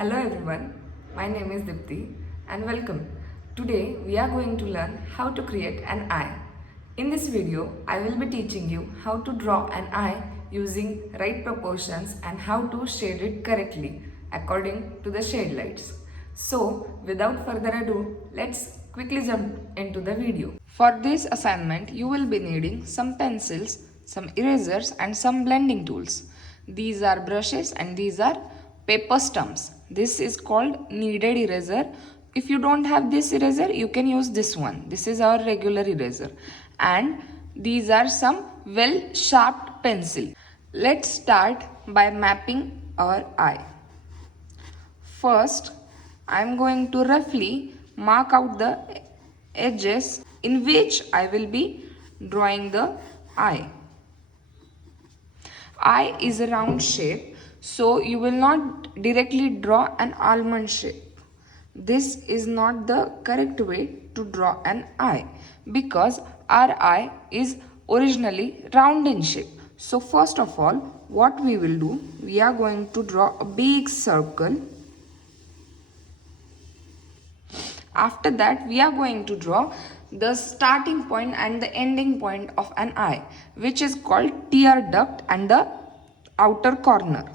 Hello everyone, my name is Dipti and welcome. Today we are going to learn how to create an eye. In this video, I will be teaching you how to draw an eye using right proportions and how to shade it correctly according to the shade lights. So without further ado, let's quickly jump into the video. For this assignment, you will be needing some pencils, some erasers and some blending tools. These are brushes and these are paper stumps. This is called kneaded eraser. If you don't have this eraser, you can use this one. This is our regular eraser. And these are some well sharpened pencil. Let's start by mapping our eye. First, I am going to roughly mark out the edges in which I will be drawing the eye. Eye is a round shape, so you will not directly draw an almond shape. This is not the correct way to draw an eye because our eye is originally round in shape. So first of all, what we will do, we are going to draw a big circle. After that, we are going to draw the starting point and the ending point of an eye, which is called tear duct and the outer corner.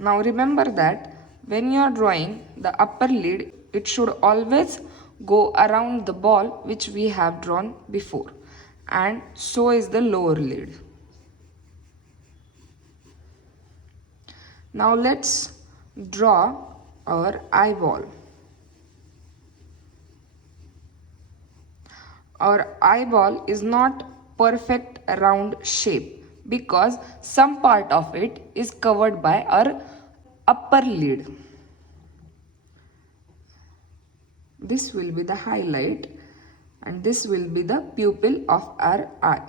Now remember that when you are drawing the upper lid, it should always go around the ball which we have drawn before, and so is the lower lid. Now let's draw our eyeball. Our eyeball is not perfect round shape because some part of it is covered by our upper lid. This will be the highlight and this will be the pupil of our eye.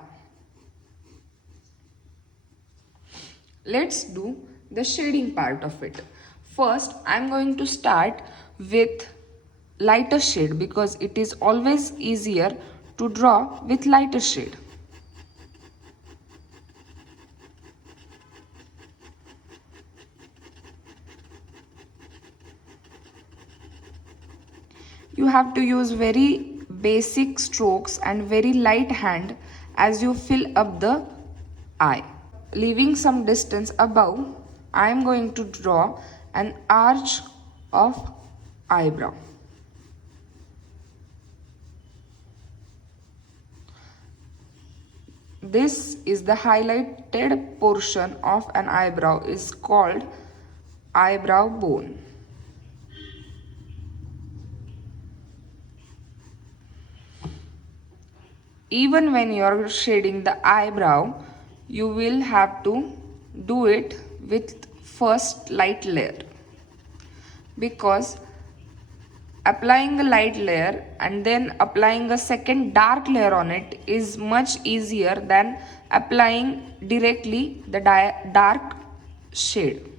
Let's do the shading part of it. First, I am going to start with lighter shade because it is always easier to draw with lighter shade. You have to use very basic strokes and very light hand as you fill up the eye. Leaving some distance above, I am going to draw an arch of eyebrow. This is the highlighted portion of an eyebrow is called eyebrow bone. Even when you are shading the eyebrow, you will have to do it with first light layer because applying a light layer and then applying a second dark layer on it is much easier than applying directly the dark shade.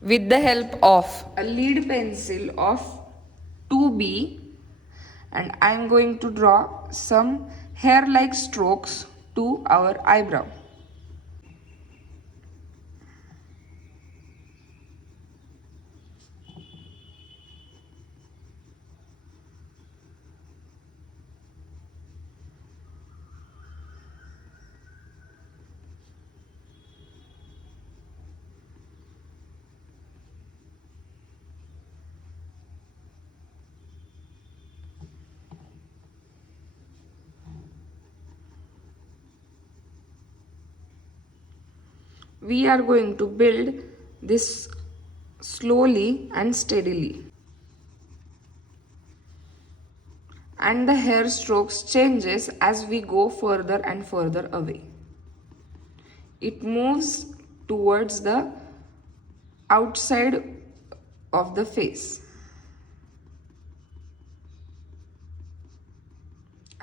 With the help of a lead pencil of 2B, and I am going to draw some hair-like strokes to our eyebrow. We are going to build this slowly and steadily. And the hair strokes changes as we go further and further away. It moves towards the outside of the face.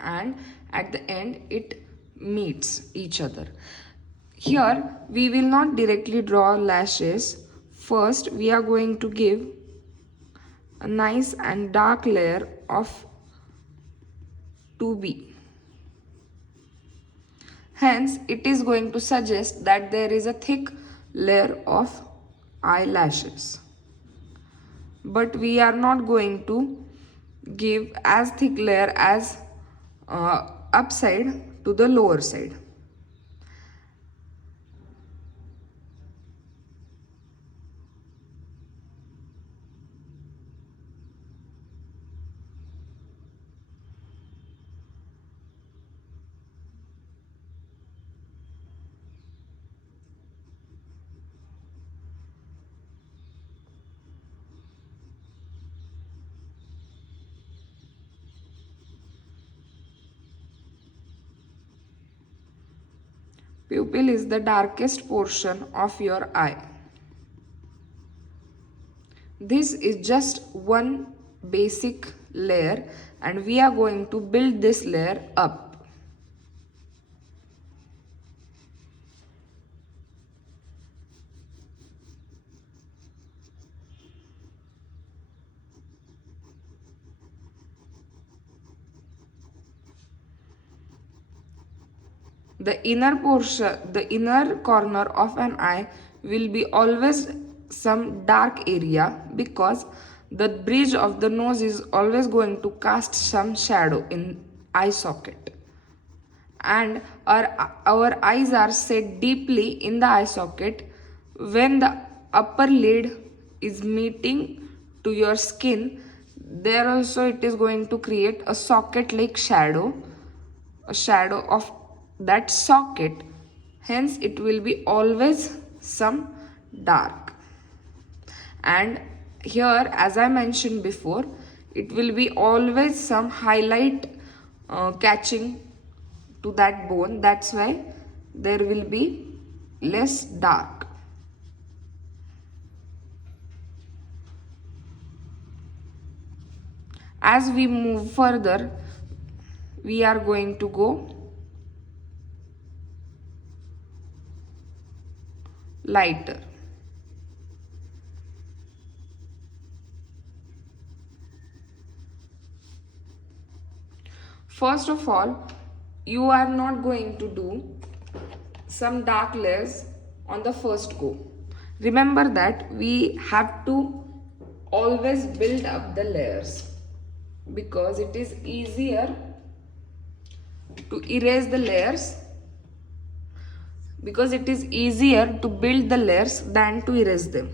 and at the end it meets each other. Here we will not directly draw lashes. First we are going to give a nice and dark layer of 2B. Hence it is going to suggest that there is a thick layer of eyelashes. But we are not going to give as thick layer as upside to the lower side. Pupil is the darkest portion of your eye. This is just one basic layer and we are going to build this layer up. The inner portion, the inner corner of an eye will be always some dark area because the bridge of the nose is always going to cast some shadow in eye socket. And our eyes are set deeply in the eye socket. When the upper lid is meeting to your skin, there also it is going to create a socket like shadow, a shadow of that socket. Hence it will be always some dark. And here, as I mentioned before, it will be always some highlight catching to that bone. That's why there will be less dark. As we move further, we are going to go lighter. First of all, you are not going to do some dark layers on the first go. Remember that we have to always build up the layers because it is easier to erase the layers, because it is easier to build the layers than to erase them.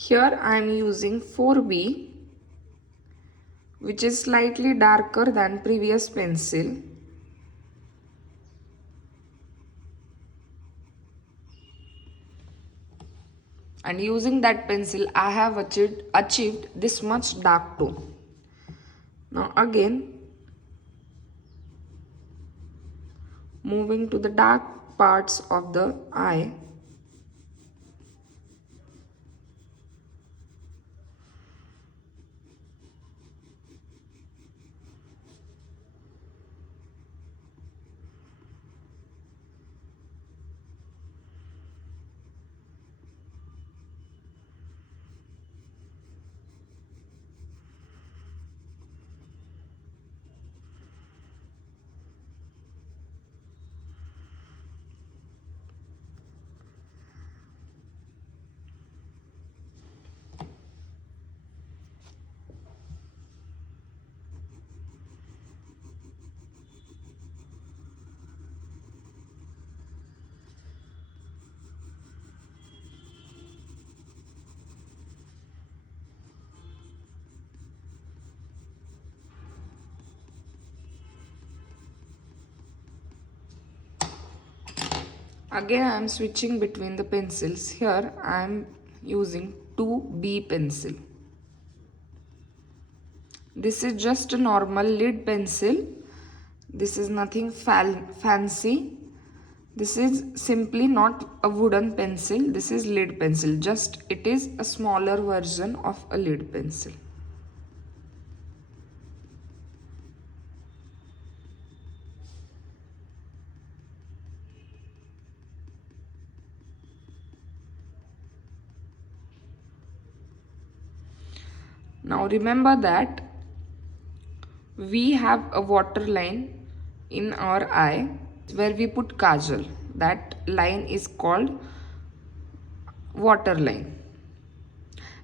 Here I am using 4B, which is slightly darker than previous pencil. And using that pencil I have achieved this much dark tone. Now again, moving to the dark parts of the eye. Again I am switching between the pencils. Here I am using 2B pencil. This is just a normal lead pencil. This is nothing fancy. This is simply not a wooden pencil. This is lead pencil. Just it is a smaller version of a lead pencil. Now remember that we have a water line in our eye where we put kajal. That line is called water line,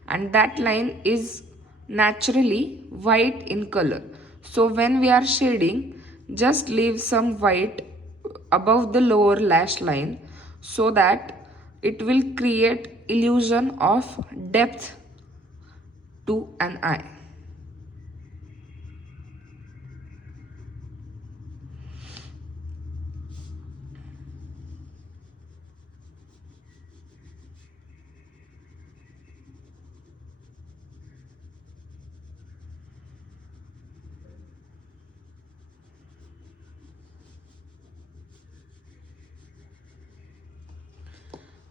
and that line is naturally white in color. So when we are shading, just leave some white above the lower lash line so that it will create illusion of depth to an eye.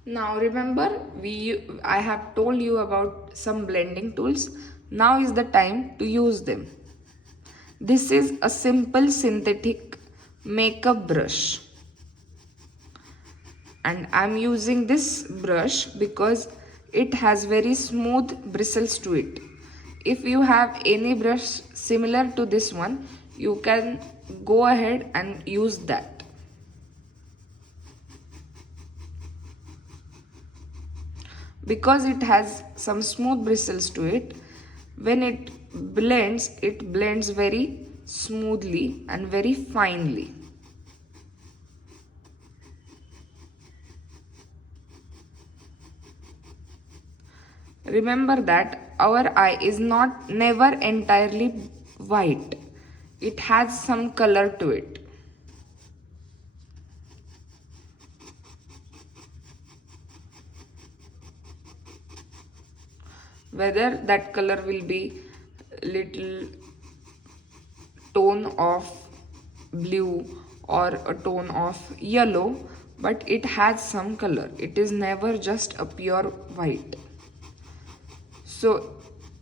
Now remember, I have told you about some blending tools. Now is the time to use them. This is a simple synthetic makeup brush, and I'm using this brush because it has very smooth bristles to it. If you have any brush similar to this one, you can go ahead and use that. Because it has some smooth bristles to it, when it blends very smoothly and very finely. Remember that our eye is not never entirely white. It has some color to it. Whether that color will be little tone of blue or a tone of yellow, but it has some color. It is never just a pure white. So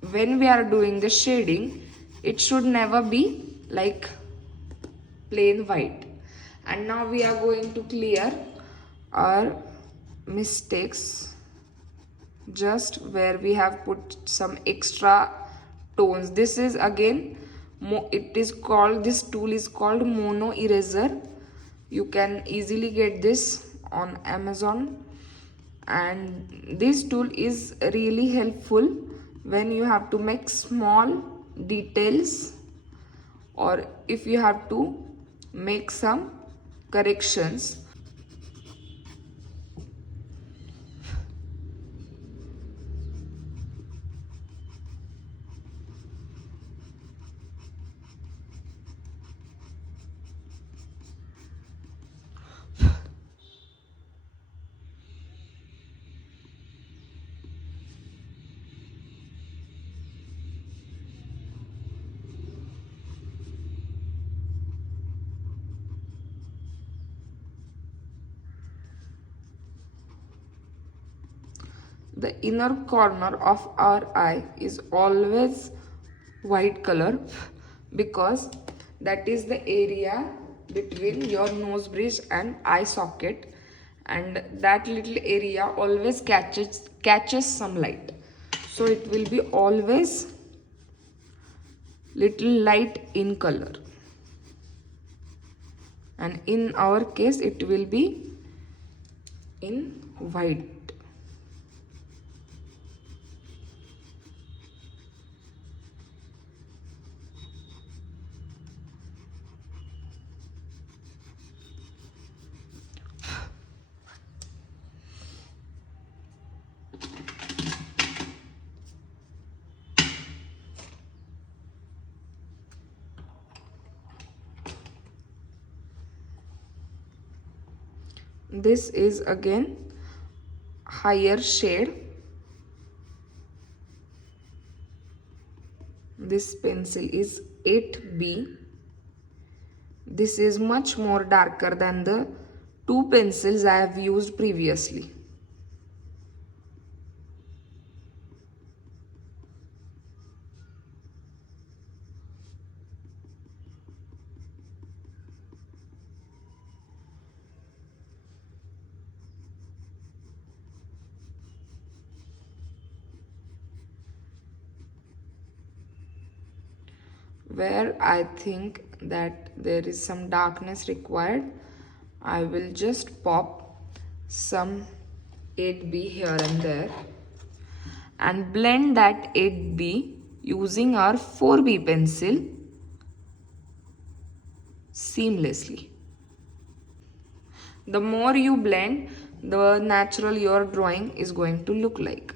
when we are doing the shading, it should never be like plain white. And now we are going to clear our mistakes, just where we have put some extra tones. This is again, this tool is called mono eraser. You can easily get this on Amazon, and this tool is really helpful when you have to make small details, or if you have to make some corrections. The inner corner of our eye is always white color because that is the area between your nose bridge and eye socket, and that little area always catches sunlight, so it will be always little light in color, and in our case it will be in white. This is again higher shade. This pencil is 8B. This is much more darker than the two pencils I have used previously. Where I think that there is some darkness required, I will just pop some 8B here and there and blend that 8B using our 4B pencil seamlessly. The more you blend, the natural your drawing is going to look like.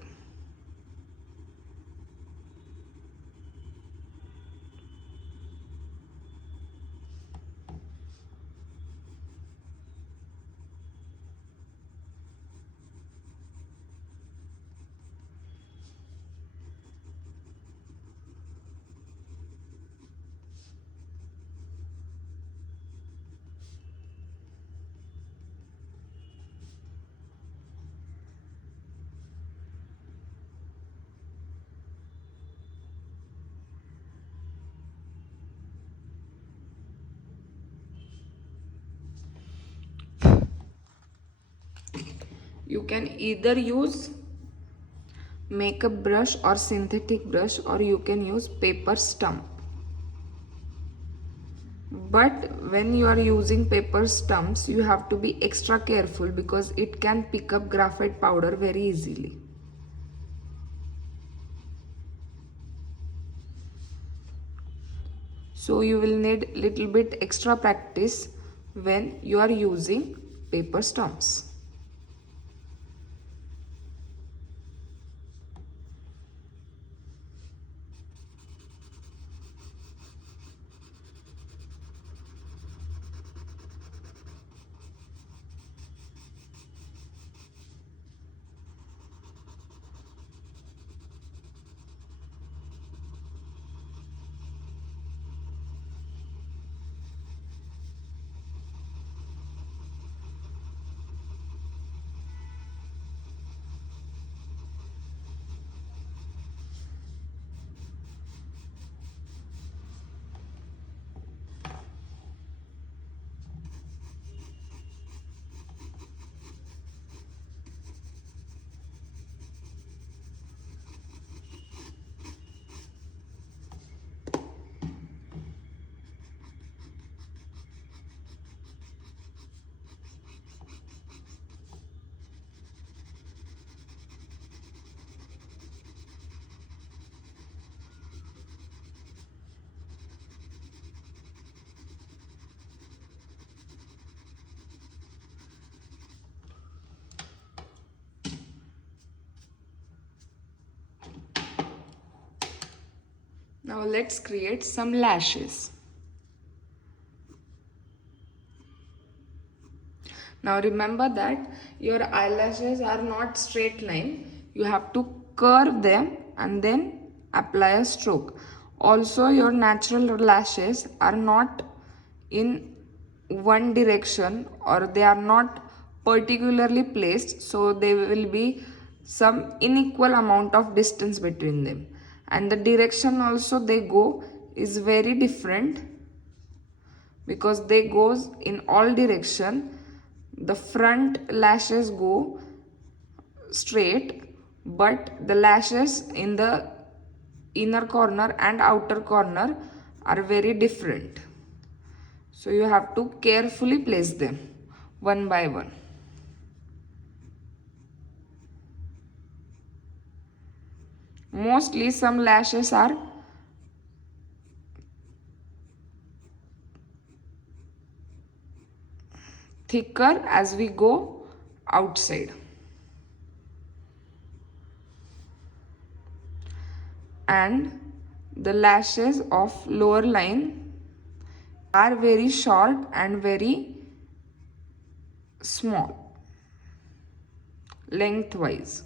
You can either use makeup brush or synthetic brush, or you can use paper stump. But when you are using paper stumps, you have to be extra careful because it can pick up graphite powder very easily. So you will need little bit extra practice when you are using paper stumps. Now let's create some lashes. Now remember that your eyelashes are not straight line. You have to curve them and then apply a stroke. Also, your natural lashes are not in one direction, or they are not particularly placed, so there will be some unequal amount of distance between them, and the direction also they go is very different because they goes in all direction. The front lashes go straight, but the lashes in the inner corner and outer corner are very different. So you have to carefully place them one by one. Mostly some lashes are thicker as we go outside, and the lashes of lower line are very short and very small. lengthwise.